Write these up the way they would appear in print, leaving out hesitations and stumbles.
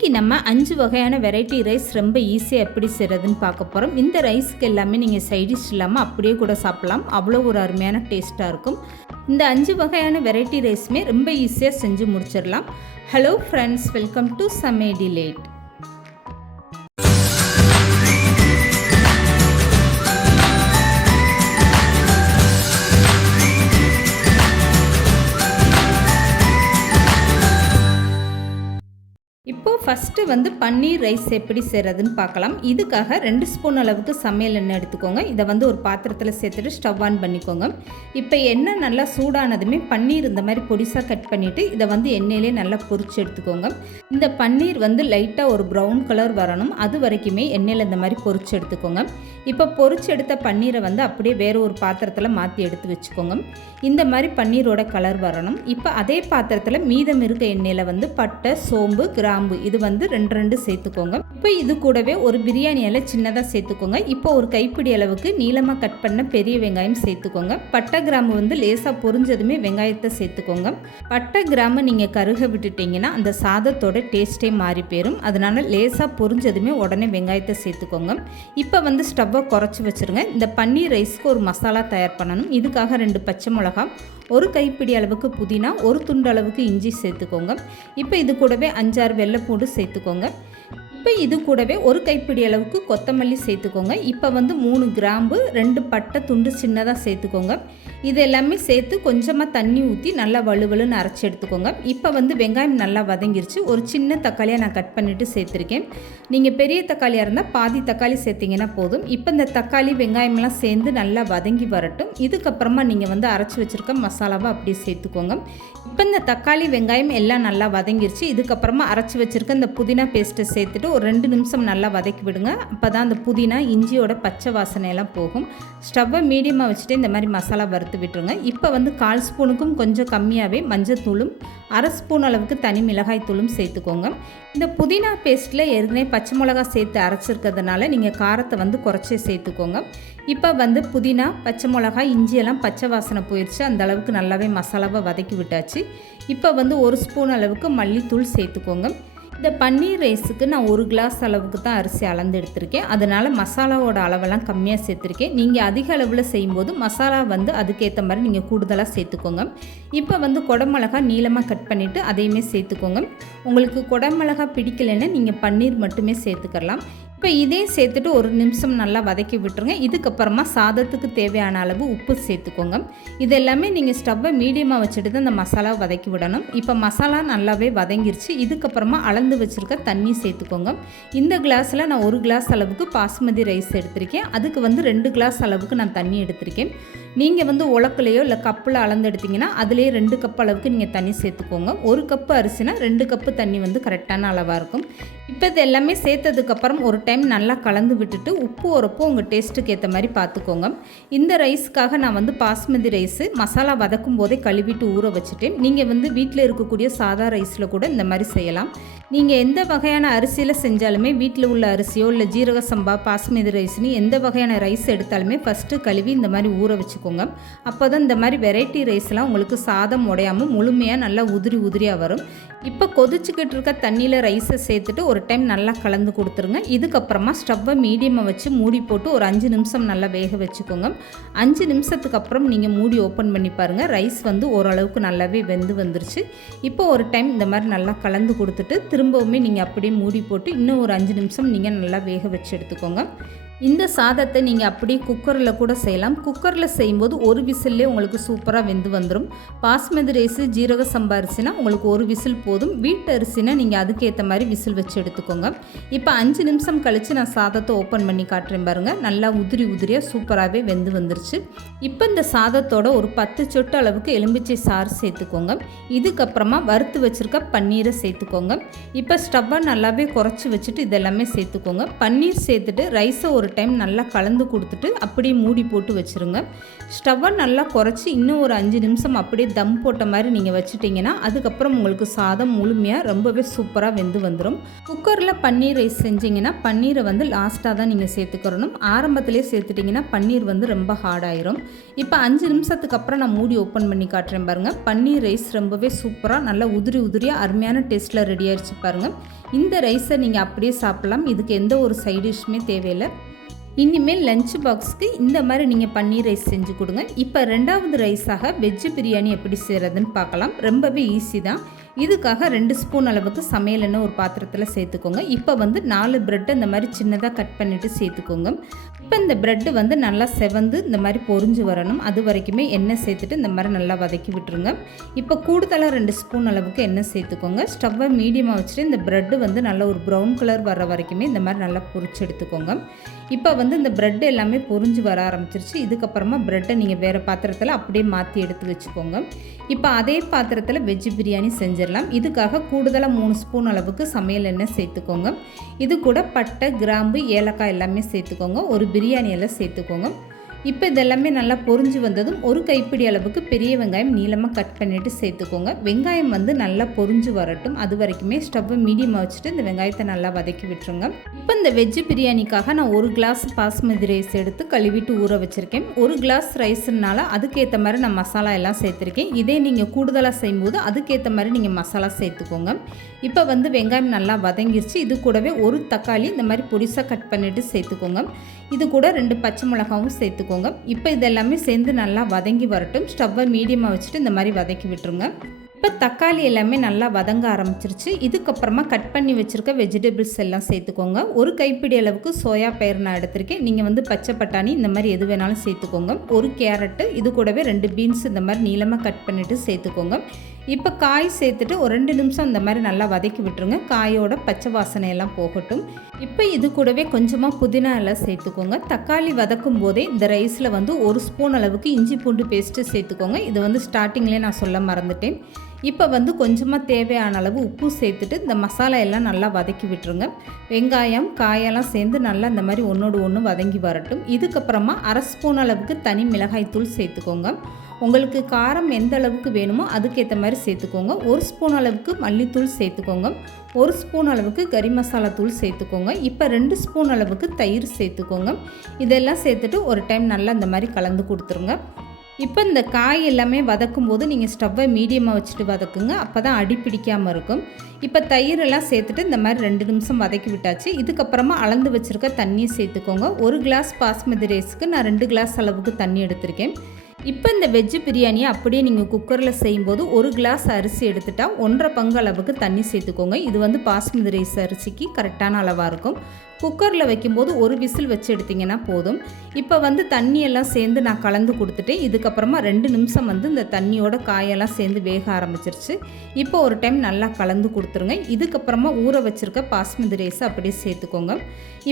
இன்றைக்கி நம்ம 5 வகையான வெரைட்டி ரைஸ் ரொம்ப ஈஸியாக எப்படி செய்கிறதுன்னு பார்க்க போகிறோம். இந்த ரைஸ்க்கு எல்லாமே நீங்கள் சைடிஷ் இல்லாமல் அப்படியே கூட சாப்பிட்லாம். அவ்வளோ ஒரு அருமையான டேஸ்ட்டாக இருக்கும். இந்த 5 வகையான வெரைட்டி ரைஸுமே ரொம்ப ஈஸியாக செஞ்சு முடிச்சிடலாம். ஹலோ ஃப்ரெண்ட்ஸ், வெல்கம் டு சமைடிலேட். ஃபஸ்ட்டு பன்னீர் ரைஸ் எப்படி செய்கிறதுன்னு பார்க்கலாம். இதுக்காக 2 ஸ்பூன் அளவுக்கு சமையல் எண்ணெய் எடுத்துக்கோங்க. இதை ஒரு பாத்திரத்தில் சேர்த்துட்டு ஸ்டவ் ஆன் பண்ணிக்கோங்க. இப்போ எண்ணெய் நல்லா சூடானதுமே பன்னீர் இந்த மாதிரி பொடிசாக கட் பண்ணிவிட்டு இதை எண்ணெயிலே நல்லா பொரிச்சு எடுத்துக்கோங்க. இந்த பன்னீர் லைட்டாக ஒரு ப்ரௌன் கலர் வரணும். அது வரைக்குமே எண்ணெயில் இந்த மாதிரி பொரிச்சு எடுத்துக்கோங்க. இப்போ பொரிச்சு எடுத்த பன்னீரை அப்படியே வேறு ஒரு பாத்திரத்தில் மாற்றி எடுத்து வச்சுக்கோங்க. இந்த மாதிரி பன்னீரோட கலர் வரணும். இப்போ அதே பாத்திரத்தில் மீதம் இருக்க எண்ணெயில் பட்டை, சோம்பு, கிராம்பு இது 2 சேர்த்துக்கோங்க. இப்போ இது கூடவே ஒரு பிரியாணி இலை சின்னதாக சேர்த்துக்கோங்க. இப்போ ஒரு கைப்பிடி அளவுக்கு நீளமாக கட் பண்ண பெரிய வெங்காயம் சேர்த்துக்கோங்க. பட்டை, கிராம்பு லேசாக பொரிஞ்சதுமே வெங்காயத்தை சேர்த்துக்கோங்க. பட்டை, கிராம்பு நீங்கள் கருக விட்டுட்டிங்கன்னா அந்த சாதத்தோட டேஸ்ட்டே மாறி போயிடும். அதனால் லேசாக பொரிஞ்சதுமே உடனே வெங்காயத்தை சேர்த்துக்கோங்க. இப்போ ஸ்டவ்வை குறைச்சி வச்சுருங்க. இந்த பன்னீர் ரைஸ்க்கு ஒரு மசாலா தயார் பண்ணணும். இதுக்காக 2 பச்சை மிளகா, ஒரு கைப்பிடி அளவுக்கு புதினா, ஒரு துண்டு அளவுக்கு இஞ்சி சேர்த்துக்கோங்க. இப்போ இது கூடவே 5-6 வெள்ளைப்பூண்டு சேர்த்துக்கோங்க. இப்போ இது கூடவே ஒரு கைப்பிடி அளவுக்கு கொத்தமல்லி சேர்த்துக்கோங்க. இப்போ 3 கிராம்பு, 2 பட்டை துண்டு சின்னதாக சேர்த்துக்கோங்க. இது எல்லாமே சேர்த்து கொஞ்சமாக தண்ணி ஊற்றி நல்லா வலுவலுன்னு அரைச்சி எடுத்துக்கோங்க. இப்போ வெங்காயம் நல்லா வதங்கிருச்சு. ஒரு சின்ன தக்காளியாக நான் கட் பண்ணிவிட்டு சேர்த்துருக்கேன். நீங்கள் பெரிய தக்காளியாக இருந்தால் பாதி தக்காளி சேர்த்திங்கன்னா போதும். இப்போ இந்த தக்காளி வெங்காயமெல்லாம் சேர்ந்து நல்லா வதங்கி வரட்டும். இதுக்கப்புறமா நீங்கள் அரைச்சி வச்சுருக்க மசாலாவை அப்படியே சேர்த்துக்கோங்க. இப்போ இந்த தக்காளி வெங்காயம் எல்லாம் நல்லா வதங்கிருச்சு. இதுக்கப்புறமா அரைச்சி வச்சுருக்க இந்த புதினா பேஸ்ட்டை சேர்த்துட்டு ஒரு 2 நிமிஷம் நல்லா வதக்கி விடுங்க. அப்போ தான் அந்த புதினா இஞ்சியோட பச்சை வாசனையெல்லாம் போகும். ஸ்டவ்வை மீடியமாக வச்சுட்டு இந்த மாதிரி மசாலா வறுத்து விட்டுருங்க. இப்போ 1/4 ஸ்பூனுக்கும் கொஞ்சம் கம்மியாகவே மஞ்சத்தூளும் 1/2 ஸ்பூன் அளவுக்கு தனி மிளகாய் தூளும் சேர்த்துக்கோங்க. இந்த புதினா பேஸ்ட்டில் ஏற்கனவே பச்சை மிளகா சேர்த்து அரைச்சிருக்கிறதுனால நீங்கள் காரத்தை குறைச்சி சேர்த்துக்கோங்க. இப்போ புதினா, பச்சை மிளகாய், இஞ்சியெல்லாம் பச்சை வாசனை போயிடுச்சு. அந்த அளவுக்கு நல்லாவே மசாலாவை வதக்கி விட்டாச்சு. இப்போ 1 ஸ்பூன் அளவுக்கு மல்லித்தூள் சேர்த்துக்கோங்க. இந்த பன்னீர் ரைஸுக்கு நான் 1 கிளாஸ் அளவுக்கு தான் அரிசி அளந்து எடுத்திருக்கேன். அதனால் மசாலாவோட அளவெல்லாம் கம்மியாக சேர்த்துருக்கேன். நீங்கள் அதிக அளவில் செய்யும்போது மசாலா அதுக்கேற்ற மாதிரி நீங்கள் கூடுதலாக சேர்த்துக்கோங்க. இப்போ குடமிளகா நீளமாக கட் பண்ணிவிட்டு அதையுமே சேர்த்துக்கோங்க. உங்களுக்கு குடமிளகா பிடிக்கலைன்னா நீங்கள் பன்னீர் மட்டுமே சேர்த்துக்கலாம். இப்போ இதையும் சேர்த்துட்டு 1 நிமிஷம் நல்லா வதக்கி விட்டுருங்க. இதுக்கப்புறமா சாதத்துக்கு தேவையான அளவு உப்பு சேர்த்துக்கோங்க. இது எல்லாமே நீங்கள் ஸ்டவ்வை மீடியமாக வச்சுட்டு தான் இந்த மசாலா வதக்கி விடணும். இப்போ மசாலா நல்லாவே வதங்கிருச்சு. இதுக்கப்புறமா அளந்து வச்சுருக்க தண்ணி சேர்த்துக்கோங்க. இந்த கிளாஸில் நான் 1 கிளாஸ் அளவுக்கு பாஸ்மதி ரைஸ் எடுத்திருக்கேன். அதுக்கு 2 கிளாஸ் அளவுக்கு நான் தண்ணி எடுத்திருக்கேன். நீங்கள் உலக்குலையோ இல்லை கப்பில் அளந்து எடுத்திங்கன்னா அதுலேயே 2 கப் அளவுக்கு நீங்கள் தண்ணி சேர்த்துக்கோங்க. 1 கப்பு அரிசினா 2 கப்பு தண்ணி கரெக்டான அளவாக இருக்கும். இப்போ இது எல்லாமே சேர்த்ததுக்கப்புறம் ஒரு டைம் நல்லா கலந்து விட்டுட்டு உப்பு உரப்பு உங்கள் டேஸ்ட்டுக்கு ஏற்ற மாதிரி பார்த்துக்கோங்க. இந்த ரைஸுக்காக நான் பாஸ்மதி ரைஸு மசாலா வதக்கும் போதே கழுவிட்டு ஊற வச்சுட்டேன். நீங்கள் வீட்டில் இருக்கக்கூடிய சாதா ரைஸில் கூட இந்த மாதிரி செய்யலாம். நீங்கள் எந்த வகையான அரிசியில் செஞ்சாலுமே வீட்டில் உள்ள அரிசியோ இல்லை ஜீரக சம்பா, பாஸ்மதி ரைஸ்னு எந்த வகையான ரைஸ் எடுத்தாலுமே ஃபஸ்ட்டு கழுவி இந்த மாதிரி ஊற வச்சுக்கோங்க. அப்போ தான் இந்த மாதிரி வெரைட்டி ரைஸ்லாம் உங்களுக்கு சாதம் உடையாமல் முழுமையாக நல்லா உதிரியாக வரும். இப்போ கொதிச்சுக்கிட்டு இருக்க தண்ணியில் ரைஸை சேர்த்துட்டு ஒரு டைம் நல்லா கலந்து கொடுத்துருங்க. இதுக்கப்புறமா ஸ்டவ்வை மீடியமாக வச்சு மூடி போட்டு ஒரு 5 நிமிஷம் நல்லா வேக வச்சுக்கோங்க. 5 நிமிஷத்துக்கு அப்புறம் நீங்கள் மூடி ஓப்பன் பண்ணி பாருங்கள். ரைஸ் ஓரளவுக்கு நல்லாவே வெந்து வந்துருச்சு. இப்போ ஒரு டைம் இந்த மாதிரி நல்லா கலந்து கொடுத்துட்டு திரும்பவுமே நீங்கள் அப்படியே மூடி போட்டு இன்னும் ஒரு 5 நிமிஷம் நீங்கள் நல்லா வேக வச்சு எடுத்துக்கோங்க. இந்த சாதத்தை நீங்கள் அப்படியே குக்கரில் கூட செய்யலாம். குக்கரில் செய்யும்போது ஒரு விசில்லே உங்களுக்கு சூப்பராக வெந்து வந்துடும். பாஸ்மதி ரைஸு, ஜீரக சம்பா அரிசினா உங்களுக்கு 1 விசில் போதும். வீட்டு அரிசினா நீங்கள் அதுக்கேற்ற மாதிரி விசில் வச்சு எடுத்துக்கோங்க. இப்போ 5 நிமிஷம் கழித்து நான் சாதத்தை ஓப்பன் பண்ணி காட்டுறேன் பாருங்கள். நல்லா உதிரியாக சூப்பராகவே வெந்து வந்துருச்சு. இப்போ இந்த சாதத்தோட ஒரு 10 சொட்டு அளவுக்கு எலும்பிச்சை சாறு சேர்த்துக்கோங்க. இதுக்கப்புறமா வறுத்து வச்சுருக்க பன்னீரை சேர்த்துக்கோங்க. இப்போ ஸ்டவ்வை நல்லாவே குறைச்சி வச்சுட்டு இதெல்லாமே சேர்த்துக்கோங்க. பன்னீர் சேர்த்துட்டு ரைஸை ஒரு டைம் நல்லா கலந்து கொடுத்துட்டு அப்படியே மூடி போட்டு வச்சுருங்க. ஸ்டவ்வை நல்லா குறைச்சி இன்னும் ஒரு 5 நிமிஷம் அப்படியே தம் போட்ட மாதிரி நீங்கள் வச்சுட்டிங்கன்னா அதுக்கப்புறம் உங்களுக்கு சாதம் முழுமையாக ரொம்பவே சூப்பராக வெந்து வந்துடும். குக்கரில் பன்னீர் ரைஸ் செஞ்சிங்கன்னா பன்னீரை வந்து லாஸ்ட்டாக தான் நீங்கள் சேர்த்துக்கிறணும். ஆரம்பத்திலே சேர்த்துட்டிங்கன்னா பன்னீர் வந்து ரொம்ப ஹார்டாயிரும். இப்போ 5 நிமிஷத்துக்கு அப்புறம் நான் மூடி ஓப்பன் பண்ணி காட்டுறேன் பாருங்கள். பன்னீர் ரைஸ் ரொம்பவே சூப்பராக நல்லா உதிரியாக அருமையான டேஸ்ட்டில் ரெடி ஆகிடுச்சு பாருங்கள். இந்த ரைஸை நீங்கள் அப்படியே சாப்பிட்லாம். இதுக்கு எந்த ஒரு சைட் டிஷ்ஷுமே தேவையில்லை. இனிமேல் லஞ்ச் பாக்ஸுக்கு இந்த மாதிரி நீங்கள் பன்னீர் ரைஸ் செஞ்சு கொடுங்க. இப்போ 2வது ரைஸாக வெஜ்ஜு பிரியாணி எப்படி செய்கிறதுன்னு பார்க்கலாம். ரொம்பவே ஈஸி தான். இதுக்காக 2 ஸ்பூன் அளவுக்கு சமையல் எண்ணெய் ஒரு பாத்திரத்தில் சேர்த்துக்கோங்க. இப்போ வந்து 4 ப்ரெட்டை இந்த மாதிரி சின்னதாக கட் பண்ணிவிட்டு சேர்த்துக்கோங்க. இப்போ இந்த ப்ரெட்டு வந்து நல்லா செவந்து இந்த மாதிரி பொரிஞ்சு வரணும். அது வரைக்குமே எண்ணெய் சேர்த்துட்டு இந்த மாதிரி நல்லா வதக்கி விட்டுருங்க. இப்போ கூடுதலாக 2 ஸ்பூன் அளவுக்கு எண்ணெய் சேர்த்துக்கோங்க. ஸ்டவ்வை மீடியமாக வச்சுட்டு இந்த ப்ரெட்டு வந்து நல்லா ஒரு ப்ரௌன் கலர் வர வரைக்குமே இந்த மாதிரி நல்லா பொரிச்சு எடுத்துக்கோங்க. இப்போ வந்து இந்த ப்ரெட் எல்லாமே பொரிஞ்சு வர ஆரம்பிச்சிருச்சு. இதுக்கப்புறமா ப்ரெட்டை நீங்கள் வேறு பாத்திரத்தில் அப்படியே மாற்றி எடுத்து வச்சுக்கோங்க. இப்போ அதே பாத்திரத்தில் வெஜ்ஜு பிரியாணி செஞ்சிடலாம். இதுக்காக கூடுதலாக 3 ஸ்பூன் அளவுக்கு சமையல் எண்ணெய் சேர்த்துக்கோங்க. இது கூட பட்டை, கிராம்பு, ஏலக்காய் எல்லாமே சேர்த்துக்கோங்க. ஒரு பிரியாணி எல்லாம் சேர்த்துக்கோங்க. இப்போ இதெல்லாமே நல்லா பொரிஞ்சு வந்ததும் ஒரு கைப்பிடி அளவுக்கு பெரிய வெங்காயம் நீளமாக கட் பண்ணிவிட்டு சேர்த்துக்கோங்க. வெங்காயம் வந்து நல்லா பொரிஞ்சு வரட்டும். அது வரைக்குமே ஸ்டவ்வை மீடியமாக வச்சுட்டு இந்த வெங்காயத்தை நல்லா வதக்கி விட்டுருங்க. இப்போ இந்த வெஜ்ஜு பிரியாணிக்காக நான் 1 கிளாஸ் பாஸ்மதி ரைஸ் எடுத்து கழுவிட்டு ஊற வச்சுருக்கேன். 1 கிளாஸ் ரைஸ்னால அதுக்கேற்ற மாதிரி நான் மசாலா எல்லாம் சேர்த்துருக்கேன். இதே நீங்கள் கூடுதலாக செய்யும்போது அதுக்கேற்ற மாதிரி நீங்கள் மசாலா சேர்த்துக்கோங்க. இப்போ வந்து வெங்காயம் நல்லா வதங்கிருச்சு. இது கூடவே ஒரு தக்காளி இந்த மாதிரி பொடிசாக கட் பண்ணிவிட்டு சேர்த்துக்கோங்க. இது கூட 2 பச்சை மிளகாவும் சேர்த்துக்கோங்க. இப்போ இதெல்லாமே சேர்ந்து நல்லா வதங்கி வரட்டும். ஸ்டவ்வை மீடியமாக வச்சுட்டு இந்த மாதிரி வதக்கி விட்டுருங்க. இப்போ தக்காளி எல்லாமே நல்லா வதங்க ஆரம்பிச்சிருச்சு. இதுக்கப்புறமா கட் பண்ணி வச்சுருக்க வெஜிடபிள்ஸ் எல்லாம் சேர்த்துக்கோங்க. ஒரு கைப்பிடி அளவுக்கு சோயா பயிர் நான் எடுத்திருக்கேன். நீங்கள் வந்து பச்சை பட்டாணி இந்த மாதிரி எது வேணாலும் சேர்த்துக்கோங்க. ஒரு கேரட்டு, இது கூடவே 2 பீன்ஸ் இந்த மாதிரி நீளமாக கட் பண்ணிவிட்டு சேர்த்துக்கோங்க. இப்போ காய் சேர்த்துட்டு ஒரு 2 நிமிஷம் இந்த மாதிரி நல்லா வதக்கி விட்டுருங்க. காயோட பச்சை வாசனையெல்லாம் போகட்டும். இப்போ இது கூடவே கொஞ்சமாக புதினா எல்லாம் சேர்த்துக்கோங்க. தக்காளி வதக்கும் போதே இந்த ரைஸில் வந்து 1 ஸ்பூன் அளவுக்கு இஞ்சி பூண்டு பேஸ்ட்டு சேர்த்துக்கோங்க. இது வந்து ஸ்டார்டிங்லேயே நான் சொல்ல மறந்துட்டேன். இப்போ வந்து கொஞ்சமாக தேவையான அளவு உப்பு சேர்த்துட்டு இந்த மசாலா எல்லாம் நல்லா வதக்கி விட்டுருங்க. வெங்காயம், காயெல்லாம் சேர்ந்து நல்லா இந்த மாதிரி ஒன்றோடு ஒன்று வதங்கி வரட்டும். இதுக்கப்புறமா 1/2 ஸ்பூன் அளவுக்கு தனி மிளகாய்த்தூள் சேர்த்துக்கோங்க. உங்களுக்கு காரம் எந்த அளவுக்கு வேணுமோ அதுக்கேற்ற மாதிரி சேர்த்துக்கோங்க. 1 ஸ்பூன் அளவுக்கு மல்லித்தூள் சேர்த்துக்கோங்க. 1 ஸ்பூன் அளவுக்கு கறி மசாலா தூள் சேர்த்துக்கோங்க. இப்போ 2 ஸ்பூன் அளவுக்கு தயிர் சேர்த்துக்கோங்க. இதெல்லாம் சேர்த்துட்டு ஒரு டைம் நல்லா இந்த மாதிரி கலந்து கொடுத்துருங்க. இப்போ இந்த காய் எல்லாமே வதக்கும் போது நீங்கள் ஸ்டவ்வை மீடியமாக வச்சுட்டு வதக்குங்க. அப்போ தான் அடி பிடிக்காமல் இருக்கும். இப்போ தயிரெல்லாம் சேர்த்துட்டு இந்த மாதிரி 2 நிமிஷம் வதக்கி விட்டாச்சு. இதுக்கப்புறமா அளந்து வச்சுருக்க தண்ணியை சேர்த்துக்கோங்க. 1 கிளாஸ் பாஸ்மதி ரைஸ்க்கு நான் 2 கிளாஸ் அளவுக்கு தண்ணி எடுத்திருக்கேன். இப்போ இந்த வெஜ்ஜு பிரியாணியை அப்படியே நீங்கள் குக்கரில் செய்யும்போது 1 கிளாஸ் அரிசி எடுத்துட்டால் 1.5 பங்கு அளவுக்கு தண்ணி சேர்த்துக்கோங்க. இது வந்து பாஸ்மதி ரைஸ் அரிசிக்கு கரெக்டான அளவாக இருக்கும். குக்கரில் வைக்கும்போது 1 விசில் வச்சு எடுத்திங்கன்னா போதும். இப்போ வந்து தண்ணியெல்லாம் சேர்ந்து நான் கலந்து கொடுத்துட்டேன். இதுக்கப்புறமா 2 நிமிஷம் வந்து இந்த தண்ணியோட காயெல்லாம் சேர்ந்து வேக ஆரம்பிச்சிருச்சு. இப்போ ஒரு டைம் நல்லா கலந்து கொடுத்துருங்க. இதுக்கப்புறமா ஊற வச்சுருக்க பாஸ்மதி ரைஸை அப்படியே சேர்த்துக்கோங்க.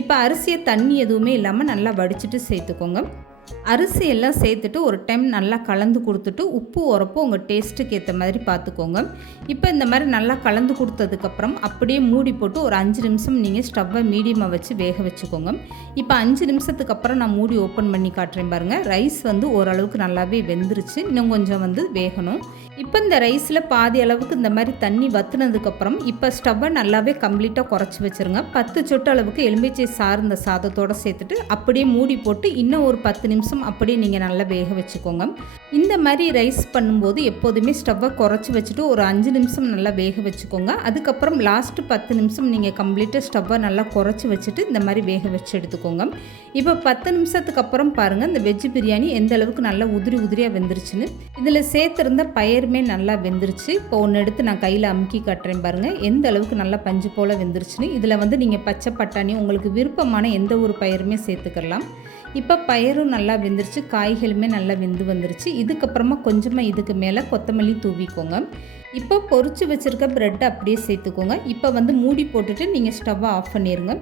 இப்போ அரிசியை தண்ணி எதுவுமே இல்லாமல் நல்லா வடிச்சிட்டு சேர்த்துக்கோங்க. அரிசி எல்லாம் சேர்த்துட்டு ஒரு டைம் நல்லா கலந்து கொடுத்துட்டு உப்பு உரப்பு உங்கள் டேஸ்ட்டுக்கு ஏற்ற மாதிரி பார்த்துக்கோங்க. இப்போ இந்த மாதிரி நல்லா கலந்து கொடுத்ததுக்கப்புறம் அப்படியே மூடி போட்டு ஒரு 5 நிமிஷம் நீங்கள் ஸ்டவ்வை மீடியமாக வச்சு வேக வச்சுக்கோங்க. இப்போ 5 நிமிஷத்துக்கு அப்புறம் நான் மூடி ஓப்பன் பண்ணி காட்டுறேன் பாருங்கள். ரைஸ் வந்து ஓரளவுக்கு நல்லாவே வெந்துருச்சு. இன்னும் கொஞ்சம் வந்து வேகணும். இப்போ இந்த ரைஸில் பாதி அளவுக்கு இந்த மாதிரி தண்ணி வற்றுனதுக்கப்புறம் இப்போ ஸ்டவ்வை நல்லாவே கம்ப்ளீட்டாக குறைச்சி வச்சுருங்க. 10 சொட்டு அளவுக்கு எலுமிச்சை சார்ந்த சாதத்தோடு சேர்த்துட்டு அப்படியே மூடி போட்டு இன்னும் ஒரு 10 நிமிஷம் அப்படியே நீங்கள் நல்லா வேக வச்சுக்கோங்க. இந்த மாதிரி ரைஸ் பண்ணும்போது எப்போதுமே ஸ்டவ்வை குறைச்சி வச்சுட்டு ஒரு 5 நிமிஷம் நல்லா வேக வச்சுக்கோங்க. அதுக்கப்புறம் லாஸ்ட்டு 10 நிமிஷம் நீங்கள் கம்ப்ளீட்டாக ஸ்டவ்வை நல்லா குறைச்சி வச்சுட்டு இந்த மாதிரி வேக வச்சு எடுத்துக்கோங்க. இப்போ 10 நிமிஷத்துக்கு அப்புறம் பாருங்கள் இந்த வெஜ்ஜு பிரியாணி எந்த அளவுக்கு நல்லா உதிரியாக வெந்துருச்சுன்னு. இதில் சேர்த்துருந்த பயிருமே நல்லா வெந்துருச்சு. இப்போ ஒன்று எடுத்து நான் கையில் அமுக்கி காட்டுறேன் பாருங்கள் எந்த அளவுக்கு நல்லா பஞ்சு போல் வெந்துருச்சுன்னு. இதில் வந்து நீங்கள் பச்சை பட்டாணி உங்களுக்கு விருப்பமான எந்த ஒரு பயிருமே சேர்த்துக்கலாம். இப்போ பயிரும் நல்லா வெந்துருச்சு, காய்களுமே நல்லா வெந்து வந்துருச்சு. இதுக்கப்புறமா கொஞ்சமாக இதுக்கு மேலே கொத்தமல்லி தூவிக்கோங்க. இப்போ பொரிச்சு வச்சுருக்க ப்ரெட்டை அப்படியே சேர்த்துக்கோங்க. இப்போ வந்து மூடி போட்டுட்டு நீங்கள் ஸ்டவ்வை ஆஃப் பண்ணிடுங்க.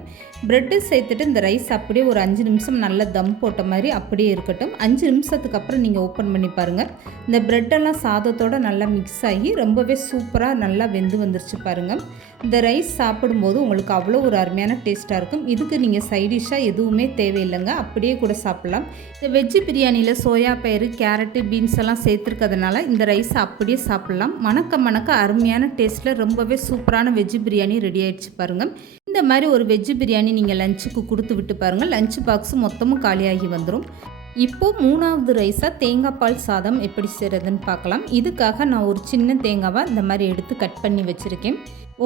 ப்ரெட்டு சேர்த்துட்டு இந்த ரைஸ் அப்படியே ஒரு 5 நிமிஷம் நல்லா தம் போட்ட மாதிரி அப்படியே இருக்கட்டும். 5 நிமிஷத்துக்கு அப்புறம் நீங்கள் ஓப்பன் பண்ணி பாருங்கள். இந்த ப்ரெட்டெல்லாம் சாதத்தோடு நல்லா மிக்ஸ் ஆகி ரொம்பவே சூப்பராக நல்லா வெந்து வந்துருச்சு பாருங்கள். இந்த ரைஸ் சாப்பிடும்போது உங்களுக்கு அவ்வளோ ஒரு அருமையான டேஸ்ட்டாக இருக்கும். இதுக்கு நீங்கள் சைடிஷ்ஷாக எதுவுமே தேவையில்லைங்க, அப்படியே கூட சாப்பிட்லாம். இந்த வெஜ்ஜு பிரியாணியில் சோயா பயிறு, கேரட்டு, பீன்ஸ் எல்லாம் சேர்த்துருக்கிறதுனால இந்த ரைஸை அப்படியே சாப்பிட்லாம். மணக்க அருமையான டேஸ்ட்டில் ரொம்பவே சூப்பரான வெஜ்ஜு பிரியாணி ரெடி ஆகிடுச்சு பாருங்கள். இந்த மாதிரி ஒரு வெஜ்ஜு பிரியாணி நீங்கள் லஞ்சுக்கு கொடுத்து விட்டு பாருங்கள், லஞ்ச் பாக்ஸ் மொத்தமும் காலியாகி வந்துடும். இப்போது 3வது ரைஸாக தேங்காய் பால் சாதம் எப்படி செய்கிறதுன்னு பார்க்கலாம். இதுக்காக நான் ஒரு சின்ன தேங்காவாக இந்த மாதிரி எடுத்து கட் பண்ணி வச்சுருக்கேன்.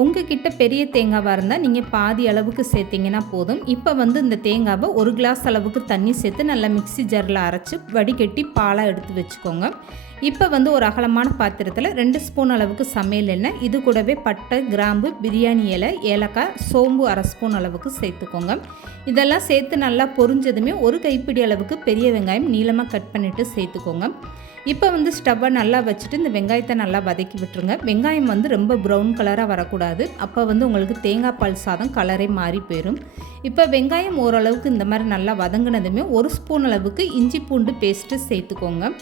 உங்ககிட்ட பெரிய தேங்காவாக இருந்தால் நீங்கள் பாதி அளவுக்கு சேர்த்திங்கன்னா போதும். இப்போ இந்த தேங்காவை 1 கிளாஸ் அளவுக்கு தண்ணி சேர்த்து நல்லா மிக்ஸி ஜாரில் அரைச்சி வடிகட்டி பாலாக எடுத்து வச்சுக்கோங்க. இப்போ ஒரு அகலமான பாத்திரத்தில் 2 ஸ்பூன் அளவுக்கு சமையல் எண்ணெய், இது கூடவே பட்டை, கிராம்பு, பிரியாணி இலை, ஏலக்காய், சோம்பு 1/2 ஸ்பூன் அளவுக்கு சேர்த்துக்கோங்க. இதெல்லாம் சேர்த்து நல்லா பொரிஞ்சதுமே 1 கைப்பிடி அளவுக்கு பெரிய வெங்காயம் நீளமாக கட் பண்ணிவிட்டு சேர்த்துக்கோங்க. இப்போ ஸ்டவ்வை நல்லா வச்சுட்டு இந்த வெங்காயத்தை நல்லா வதக்கி விட்டுருங்க. வெங்காயம் ரொம்ப ப்ரௌன் கலராக வரக்கூடாது, அப்போ உங்களுக்கு தேங்காய் பால் சாதம் கலரே மாறி போயிடும். இப்போ வெங்காயம் ஓரளவுக்கு இந்த மாதிரி நல்லா வதங்கினதுமே 1 ஸ்பூன் அளவுக்கு இஞ்சி பூண்டு பேஸ்ட்டு சேர்த்துக்கோங்க.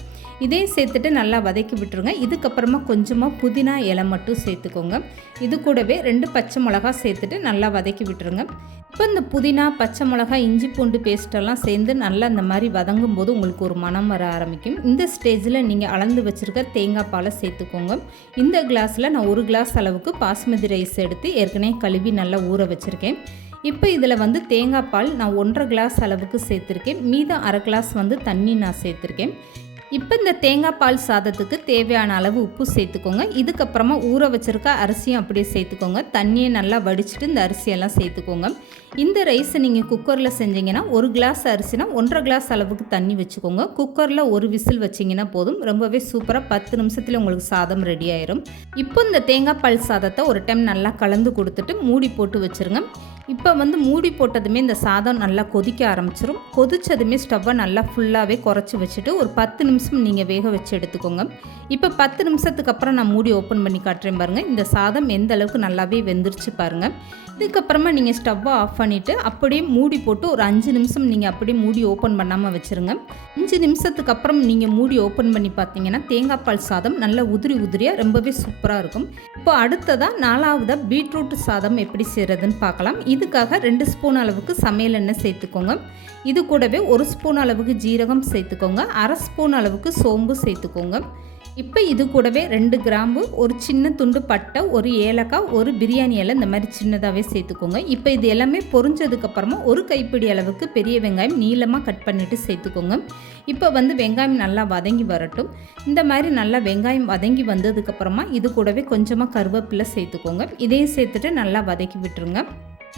இதையும் சேர்த்துட்டு நல்லா வதக்கி விட்டுருங்க. இதுக்கப்புறமா கொஞ்சமாக புதினா இலை மட்டும் சேர்த்துக்கோங்க. இது கூடவே 2 பச்சை மிளகா சேர்த்துட்டு நல்லா வதக்கி விட்டுருங்க. இப்போ இந்த புதினா, பச்சை மிளகா, இஞ்சி பூண்டு பேஸ்ட்டெல்லாம் சேர்ந்து நல்லா இந்த மாதிரி வதங்கும் போது உங்களுக்கு ஒரு மணம் வர ஆரம்பிக்கும். இந்த ஸ்டேஜில் நீங்கள் அளந்து வச்சுருக்க தேங்காய் பாலை சேர்த்துக்கோங்க. இந்த கிளாஸில் நான் 1 கிளாஸ் அளவுக்கு பாஸ்மதி ரைஸ் எடுத்து ஏற்கனவே கழுவி நல்லா ஊற வச்சுருக்கேன். இப்போ இதில் தேங்காய் பால் நான் 1.5 கிளாஸ் அளவுக்கு சேர்த்துருக்கேன். மீதம் 1/2 கிளாஸ் தண்ணி நான் சேர்த்துருக்கேன். இப்போ இந்த தேங்காய் பால் சாதத்துக்கு தேவையான அளவு உப்பு சேர்த்துக்கோங்க. இதுக்கப்புறமா ஊற வச்சுருக்க அரிசியும் அப்படியே சேர்த்துக்கோங்க. தண்ணியை நல்லா வடிச்சிட்டு இந்த அரிசியெல்லாம் சேர்த்துக்கோங்க. இந்த ரைஸை நீங்கள் குக்கரில் செஞ்சிங்கன்னா 1 கிளாஸ் அரிசினா 1.5 கிளாஸ் அளவுக்கு தண்ணி வச்சுக்கோங்க. குக்கரில் 1 விசில் வச்சிங்கன்னா போதும். ரொம்பவே சூப்பராக 10 நிமிஷத்தில் உங்களுக்கு சாதம் ரெடி ஆயிரும். இப்போ இந்த தேங்காய் பால் சாதத்தை ஒரு டைம் நல்லா கலந்து கொடுத்துட்டு மூடி போட்டு வச்சுருங்க. இப்போ மூடி போட்டதுமே இந்த சாதம் நல்லா கொதிக்க ஆரம்பிச்சிடும். கொதிச்சதுமே ஸ்டவ்வை நல்லா ஃபுல்லாகவே குறைச்சி வச்சுட்டு ஒரு 10 நிமிஷம் நீங்கள் வேக வச்சு எடுத்துக்கோங்க. இப்போ 10 நிமிஷத்துக்கு அப்புறம் நான் மூடி ஓப்பன் பண்ணி காட்டுறேன் பாருங்கள். இந்த சாதம் எந்த அளவுக்கு நல்லாவே வெந்துருச்சு பாருங்கள். இதுக்கப்புறமா நீங்கள் ஸ்டவ்வை ஆஃப் பண்ணிவிட்டு அப்படியே மூடி போட்டு ஒரு 5 நிமிஷம் நீங்கள் அப்படியே மூடி ஓப்பன் பண்ணாமல் வச்சுருங்க. 5 நிமிஷத்துக்கு அப்புறம் நீங்கள் மூடி ஓப்பன் பண்ணி பார்த்தீங்கன்னா தேங்காய் பால் சாதம் நல்லா உதிரியாக ரொம்பவே சூப்பராக இருக்கும். இப்போ அடுத்ததாக 4வதாக பீட்ரூட் சாதம் எப்படி செய்கிறதுன்னு பார்க்கலாம். இதுக்காக 2 ஸ்பூன் அளவுக்கு சமையல் எண்ணெய் சேர்த்துக்கோங்க. இது கூடவே 1 ஸ்பூன் அளவுக்கு ஜீரகம் சேர்த்துக்கோங்க. 1/2 ஸ்பூன் அளவுக்கு சோம்பு சேர்த்துக்கோங்க. இப்போ இது கூடவே 2 கிராம்பு, ஒரு சின்ன துண்டு பட்டை, ஒரு ஏலக்காய், ஒரு பிரியாணி இலை இந்த மாதிரி சின்னதாகவே சேர்த்துக்கோங்க. இப்போ இது எல்லாமே பொரிஞ்சதுக்கப்புறமா 1 கைப்பிடி அளவுக்கு பெரிய வெங்காயம் நீளமாக கட் பண்ணிவிட்டு சேர்த்துக்கோங்க. இப்போ வெங்காயம் நல்லா வதங்கி வரட்டும். இந்த மாதிரி நல்லா வெங்காயம் வதங்கி வந்ததுக்கப்புறமா இது கூடவே கொஞ்சமாக கருவேப்பிலை சேர்த்துக்கோங்க. இதையும் சேர்த்துட்டு நல்லா வதக்கி விட்டுருங்க.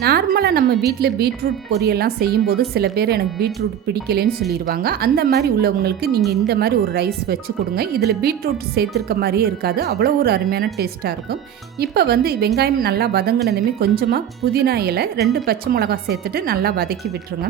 நார்மலாக நம்ம வீட்டில் பீட்ரூட் பொரியெல்லாம் செய்யும்போது சில பேர் எனக்கு பீட்ரூட் பிடிக்கலைன்னு சொல்லிடுவாங்க. அந்த மாதிரி உள்ளவங்களுக்கு நீங்கள் இந்த மாதிரி ஒரு ரைஸ் வச்சு கொடுங்க. இதில் பீட்ரூட் சேர்த்துருக்க மாதிரியே இருக்காது, அவ்வளோ ஒரு அருமையான டேஸ்ட்டாக இருக்கும். இப்போ வெங்காயம் நல்லா வதங்கினதுமே கொஞ்சமாக புதினா இலை, 2 பச்சை மிளகா சேர்த்துட்டு நல்லா வதக்கி விட்டுருங்க.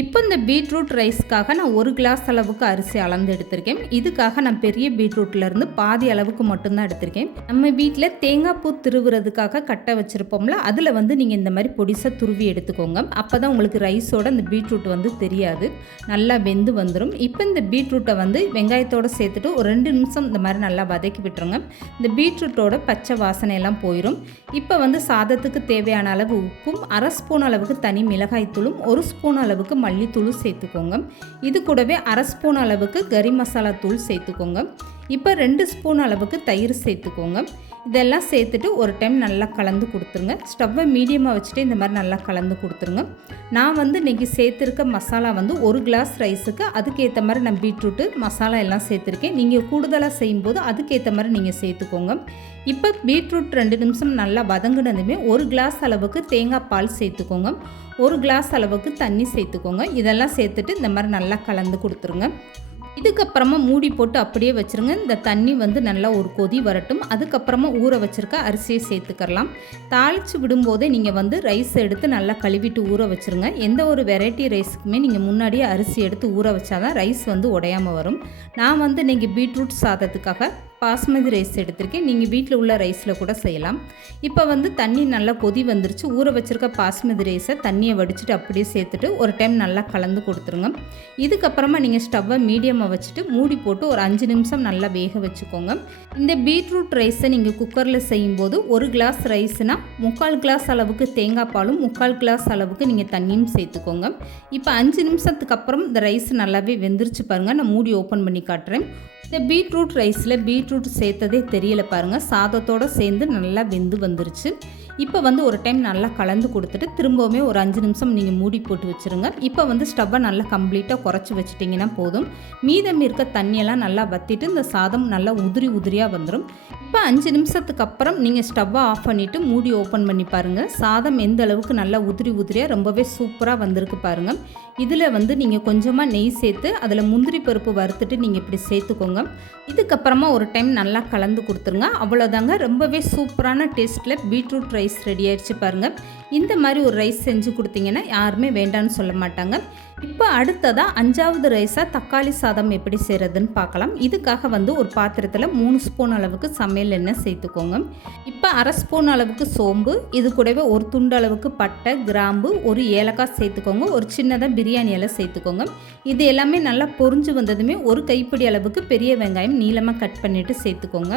இப்போ இந்த பீட்ரூட் ரைஸ்க்காக நான் 1 கிளாஸ் அளவுக்கு அரிசி அளந்து எடுத்திருக்கேன். இதுக்காக நான் பெரிய பீட்ரூட்லேருந்து பாதி அளவுக்கு மட்டும்தான் எடுத்திருக்கேன். நம்ம வீட்டில் தேங்காய் பூ திருவுறதுக்காக கட்டை வச்சுருப்போம்ல, அதில் நீங்கள் இந்த மாதிரி பொடிசாக துருவி எடுத்துக்கோங்க. அப்போ தான் உங்களுக்கு ரைஸோட இந்த பீட்ரூட் தெரியாது, நல்லா வெந்து வந்துடும். இப்போ இந்த பீட்ரூட்டை வெங்காயத்தோடு சேர்த்துட்டு ஒரு 2 நிமிஷம் இந்த மாதிரி நல்லா வதக்கி விட்டுருங்க. இந்த பீட்ரூட்டோட பச்சை வாசனையெல்லாம் போயிடும். இப்போ சாதத்துக்கு தேவையான அளவு உப்பும், 1/2 ஸ்பூன் அளவுக்கு தனி மிளகாய்த்தூளும், 1 ஸ்பூன் அளவுக்கு மல்லித்தூள் சேர்த்துக்கோங்க. இது கூடவே 1/2 ஸ்பூன் அளவுக்கு கறி மசாலா தூள் சேர்த்துக்கோங்க. இப்போ 2 ஸ்பூன் அளவுக்கு தயிர் சேர்த்துக்கோங்க. இதெல்லாம் சேர்த்துட்டு ஒரு டைம் நல்லா கலந்து கொடுத்துருங்க. ஸ்டவ்வை மீடியமாக வச்சுட்டு இந்த மாதிரி நல்லா கலந்து கொடுத்துருங்க. நான் இன்றைக்கி சேர்த்துருக்க மசாலா 1 கிளாஸ் ரைஸுக்கு அதுக்கேற்ற மாதிரி நான் பீட்ரூட்டு மசாலா எல்லாம் சேர்த்துருக்கேன். நீங்கள் கூடுதலாக செய்யும்போது அதுக்கேற்ற மாதிரி நீங்கள் சேர்த்துக்கோங்க. இப்போ பீட்ரூட் 2 நிமிஷம் நல்லா வதங்கினதுமே 1 கிளாஸ் அளவுக்கு தேங்காய் பால் சேர்த்துக்கோங்க. 1 கிளாஸ் அளவுக்கு தண்ணி சேர்த்துக்கோங்க. இதெல்லாம் சேர்த்துட்டு இந்த மாதிரி நல்லா கலந்து கொடுத்துருங்க. இதுக்கப்புறமா மூடி போட்டு அப்படியே வச்சுருங்க. இந்த தண்ணி நல்லா ஒரு கொதி வரட்டும். அதுக்கப்புறமா ஊற வச்சுருக்க அரிசியை சேர்த்துக்கலாம். தாளித்து விடும்போதே நீங்கள் ரைஸ் எடுத்து நல்லா கழுவிட்டு ஊற வச்சுருங்க. எந்த ஒரு வெரைட்டி ரைஸுக்குமே நீங்கள் முன்னாடியே அரிசி எடுத்து ஊற வச்சாதான் ரைஸ் உடையாமல் வரும். நான் இன்றைக்கி பீட்ரூட் சாதத்துக்காக பாஸ்மதி ரைஸ் எடுத்திருக்கேன். நீங்கள் வீட்டில் உள்ள ரைஸில் கூட செய்யலாம். இப்போ வந்து தண்ணி நல்லா கொதி வந்துருச்சு. ஊற வச்சுருக்க பாஸ்மதி ரைஸை தண்ணியை வடிச்சிட்டு அப்படியே சேர்த்துட்டு ஒரு டைம் நல்லா கலந்து கொடுத்துருங்க. இதுக்கப்புறமா நீங்கள் ஸ்டவ்வை மீடியமாக வச்சுட்டு மூடி போட்டு ஒரு 5 நிமிஷம் நல்லா வேக வச்சுக்கோங்க. இந்த பீட்ரூட் ரைஸை நீங்கள் குக்கரில் செய்யும்போது 1 கிளாஸ் ரைஸ்னால் 3/4 கிளாஸ் அளவுக்கு தேங்காய் பாலும் 3/4 கிளாஸ் அளவுக்கு நீங்கள் தண்ணியும் சேர்த்துக்கோங்க. இப்போ 5 நிமிஷத்துக்கு அப்புறம் இந்த ரைஸ் நல்லாவே வெந்துருச்சு பாருங்கள். நான் மூடி ஓப்பன் பண்ணி காட்டுறேன். இந்த பீட்ரூட் ரைஸில் பீட்ரூட் சேர்த்ததே தெரியல பாருங்கள். சாதத்தோடு சேர்ந்து நல்லா வெந்து வந்துருச்சு. இப்போ வந்து ஒரு டைம் நல்லா கலந்து கொடுத்துட்டு திரும்பவுமே ஒரு 5 நிமிஷம் நீங்கள் மூடி போட்டு வச்சுருங்க. இப்போ வந்து ஸ்டவ்வை நல்லா கம்ப்ளீட்டாக குறைச்சி வச்சிட்டிங்கன்னா போதும். மீதம் இருக்க தண்ணியெல்லாம் நல்லா வற்றிட்டு இந்த சாதம் நல்லா உதிரியாக வந்துடும். இப்போ 5 நிமிஷத்துக்கு அப்புறம் நீங்கள் ஸ்டவ்வை ஆஃப் பண்ணிவிட்டு மூடி ஓப்பன் பண்ணி பாருங்கள். சாதம் எந்த அளவுக்கு நல்லா உதிரியாக ரொம்பவே சூப்பராக வந்திருக்கு பாருங்கள். இதில் வந்து நீங்கள் கொஞ்சமாக நெய் சேர்த்து அதில் முந்திரி பருப்பு வறுத்துட்டு நீங்கள் இப்படி சேர்த்துக்கோங்க. இதுக்கப்புறமா ஒரு டைம் நல்லா கலந்து கொடுத்துருங்க. அவ்வளோதாங்க, ரொம்பவே சூப்பரான டேஸ்ட்டில் பீட்ரூட் ரைஸ் ரெடி ஆயிடுச்சு பாருங்கள். இந்த மாதிரி ஒரு ரைஸ் செஞ்சு கொடுத்தீங்கன்னா யாருமே வேண்டான்னு சொல்ல மாட்டாங்க. இப்போ அடுத்ததாக 5வது ரைஸாக தக்காளி சாதம் எப்படி செய்கிறதுன்னு பார்க்கலாம். இதுக்காக வந்து ஒரு பாத்திரத்தில் 3 ஸ்பூன் அளவுக்கு சமையல் எண்ணெய் சேர்த்துக்கோங்க. இப்போ 1/2 ஸ்பூன் அளவுக்கு சோம்பு, இது கூடவே ஒரு துண்டு அளவுக்கு பட்டை, கிராம்பு, ஒரு ஏலக்காய் சேர்த்துக்கோங்க. ஒரு சின்னதாக பிரியாணி இலை சேர்த்துக்கோங்க. இது எல்லாமே நல்லா பொரிஞ்சு வந்ததுமே ஒரு கைப்பிடி அளவுக்கு பெரிய வெங்காயம் நீளமாக கட் பண்ணிவிட்டு சேர்த்துக்கோங்க.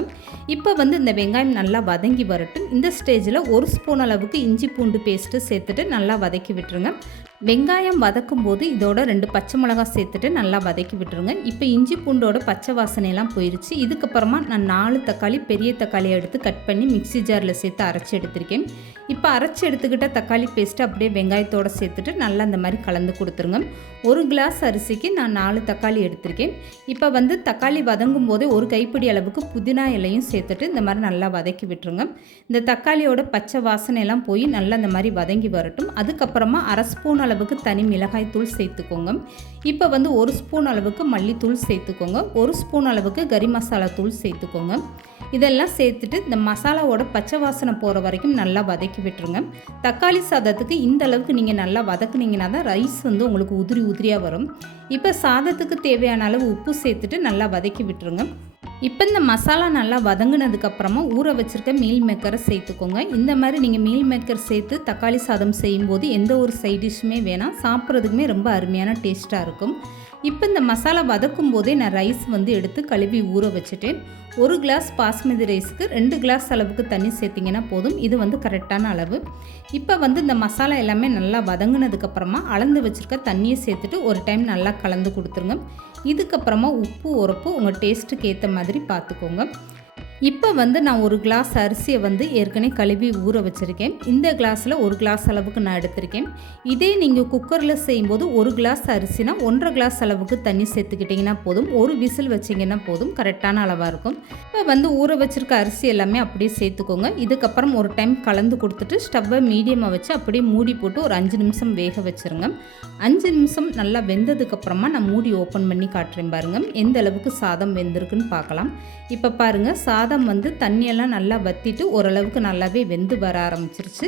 இப்போ வந்து இந்த வெங்காயம் நல்லா வதங்கி வரட்டும். இந்த ஸ்டேஜில் 1 ஸ்பூன் அளவுக்கு இஞ்சி பூண்டு பேஸ்ட்டு சேர்த்துட்டு நல்லா வதக்கி விட்டுருங்க. வெங்காயம் வதக்கும் போது இதோட 2 பச்சை மிளகாய் சேர்த்துட்டு நல்லா வதக்கி விட்டுருங்க. இப்போ இஞ்சி பூண்டோட பச்சை வாசனையெல்லாம் போயிடுச்சு. இதுக்கப்புறமா நான் 4 தக்காளி பெரிய தக்காளியை எடுத்து கட் பண்ணி மிக்ஸி ஜாரில் சேர்த்து அரைச்சி எடுத்திருக்கேன். இப்போ அரைச்சி எடுத்துக்கிட்ட தக்காளி பேஸ்ட்டு அப்படியே வெங்காயத்தோடு சேர்த்துட்டு நல்லா இந்த மாதிரி கலந்து கொடுத்துருங்க. 1 கிளாஸ் அரிசிக்கு நான் 4 தக்காளி எடுத்திருக்கேன். இப்போ வந்து தக்காளி வதங்கும் போதே ஒரு கைப்பிடி அளவுக்கு புதினா இலையும் சேர்த்துட்டு இந்த மாதிரி நல்லா வதக்கி விட்டுருங்க. இந்த தக்காளியோட பச்சை வாசனையெல்லாம் போய் நல்லா இந்த மாதிரி வதங்கி வரட்டும். அதுக்கப்புறமா 1/2 ஸ்பூன் அளவுக்கு தனி மிளகாய் தூள் சேர்த்துக்கோங்க. இப்போ வந்து 1 ஸ்பூன் அளவுக்கு மல்லித்தூள் சேர்த்துக்கோங்க. 1 ஸ்பூன் அளவுக்கு கறி மசாலா தூள் சேர்த்துக்கோங்க. இதெல்லாம் சேர்த்துட்டு இந்த மசாலாவோட பச்சை வாசனை போகிற வரைக்கும் நல்லா வதக்கி விட்டுருங்க. தக்காளி சாதத்துக்கு இந்த அளவுக்கு நீங்கள் நல்லா வதக்குனீங்கன்னா தான் ரைஸ் வந்து உங்களுக்கு உதிரியாக வரும். இப்போ சாதத்துக்கு தேவையான அளவு உப்பு சேர்த்துட்டு நல்லா வதக்கி விட்டுருங்க. இப்போ இந்த மசாலா நல்லா வதங்கினதுக்கப்புறமா ஊற வச்சுருக்க மீல் மேக்கரை சேர்த்துக்கோங்க. இந்த மாதிரி நீங்கள் மீல் மேக்கர் சேர்த்து தக்காளி சாதம் செய்யும்போது எந்த ஒரு சைட் டிஷ்ஷுமே வேணாம், சாப்பிட்றதுக்குமே ரொம்ப அருமையான டேஸ்ட்டாக இருக்கும். இப்போ இந்த மசாலா வதக்கும் போதே நான் ரைஸ் வந்து எடுத்து கழுவி ஊற வச்சுட்டேன். 1 கிளாஸ் பாஸ்மதி ரைஸுக்கு 2 கிளாஸ் அளவுக்கு தண்ணி சேர்த்திங்கன்னா போதும். இது வந்து கரெக்டான அளவு. இப்போ வந்து இந்த மசாலா எல்லாமே நல்லா வதங்கினதுக்கப்புறமா அளந்து வச்சுருக்க தண்ணியை சேர்த்துட்டு ஒரு டைம் நல்லா கலந்து கொடுத்துருங்க. இதுக்கப்புறமா உப்பு உரப்பு உங்கள் டேஸ்ட்டுக்கு ஏற்ற மாதிரி பார்த்துக்கோங்க. இப்போ வந்து நான் 1 கிளாஸ் அரிசியை வந்து ஏற்கனவே கழுவி ஊற வச்சுருக்கேன். இந்த கிளாஸில் 1 கிளாஸ் அளவுக்கு நான் எடுத்திருக்கேன். இதே நீங்கள் குக்கரில் செய்யும்போது 1 கிளாஸ் அரிசினா 1.5 கிளாஸ் அளவுக்கு தண்ணி சேர்த்துக்கிட்டிங்கன்னா போதும். ஒரு விசில் வச்சிங்கன்னா போதும், கரெக்டான அளவாக இருக்கும். இப்போ வந்து ஊற வச்சுருக்க அரிசி எல்லாமே அப்படியே சேர்த்துக்கோங்க. இதுக்கப்புறம் ஒரு டைம் கலந்து கொடுத்துட்டு ஸ்டவ்வை மீடியமாக வச்சு அப்படியே மூடி போட்டு ஒரு 5 நிமிஷம் வேக வச்சுருங்க. 5 நிமிஷம் நல்லா வெந்ததுக்கப்புறமா நான் மூடி ஓப்பன் பண்ணி காட்டுறேன் பாருங்கள். எந்த அளவுக்கு சாதம் வெந்திருக்குன்னு பார்க்கலாம். இப்போ பாருங்கள், சாதம் வந்து தண்ணியெல்லாம் நல்லா வற்றிட்டு ஓரளவுக்கு நல்லாவே வெந்து வர ஆரம்பிச்சிருச்சு.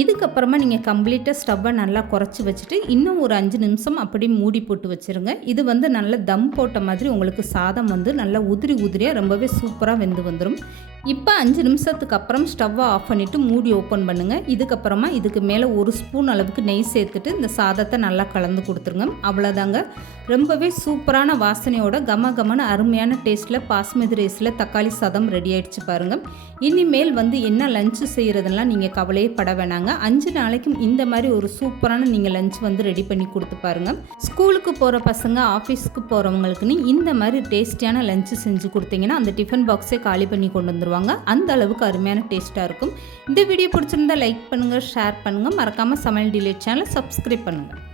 இதுக்கப்புறமா நீங்கள் கம்ப்ளீட்டாக ஸ்டவ்வை நல்லா குறைச்சி வச்சுட்டு இன்னும் ஒரு 5 நிமிஷம் அப்படியே மூடி போட்டு வச்சுருங்க. இது வந்து நல்ல தம் போட்ட மாதிரி உங்களுக்கு சாதம் வந்து நல்லா உதிரியாக ரொம்பவே சூப்பராக வெந்து வந்துடும். இப்போ 5 நிமிஷத்துக்கு அப்புறம் ஸ்டவ்வை ஆஃப் பண்ணிவிட்டு மூடி ஓப்பன் பண்ணுங்கள். இதுக்கப்புறமா இதுக்கு மேலே 1 ஸ்பூன் அளவுக்கு நெய் சேர்த்துட்டு இந்த சாதத்தை நல்லா கலந்து கொடுத்துருங்க. அவ்வளோதாங்க, ரொம்பவே சூப்பரான வாசனையோட கமகமான அருமையான டேஸ்ட்டில் பாஸ்மதி ரைஸில் தக்காளி சாதம் ரெடி ஆகிடுச்சு பாருங்கள். இனிமேல் வந்து என்ன லஞ்சு செய்கிறதுலாம் நீங்கள் கவலையே பட வேணாங்க. 5 நாளைக்கும் இந்த மாதிரி ஒரு சூப்பரான நீங்கள் லஞ்ச் வந்து ரெடி பண்ணி கொடுத்து பாருங்கள். ஸ்கூலுக்கு போகிற பசங்க, ஆஃபீஸுக்கு போகிறவங்களுக்குன்னு இந்த மாதிரி டேஸ்டியான லஞ்சு செஞ்சு கொடுத்தீங்கன்னா அந்த டிஃபன் பாக்ஸே காலி பண்ணி கொண்டு வந்துருவாங்க. அந்த அளவுக்கு அருமையான டேஸ்ட்டாக இருக்கும். இந்த வீடியோ பிடிச்சிருந்தா லைக் பண்ணுங்கள், ஷேர் பண்ணுங்கள். மறக்காமல் சமையல் டிலேட் சேனலை சப்ஸ்கிரைப் பண்ணுங்கள்.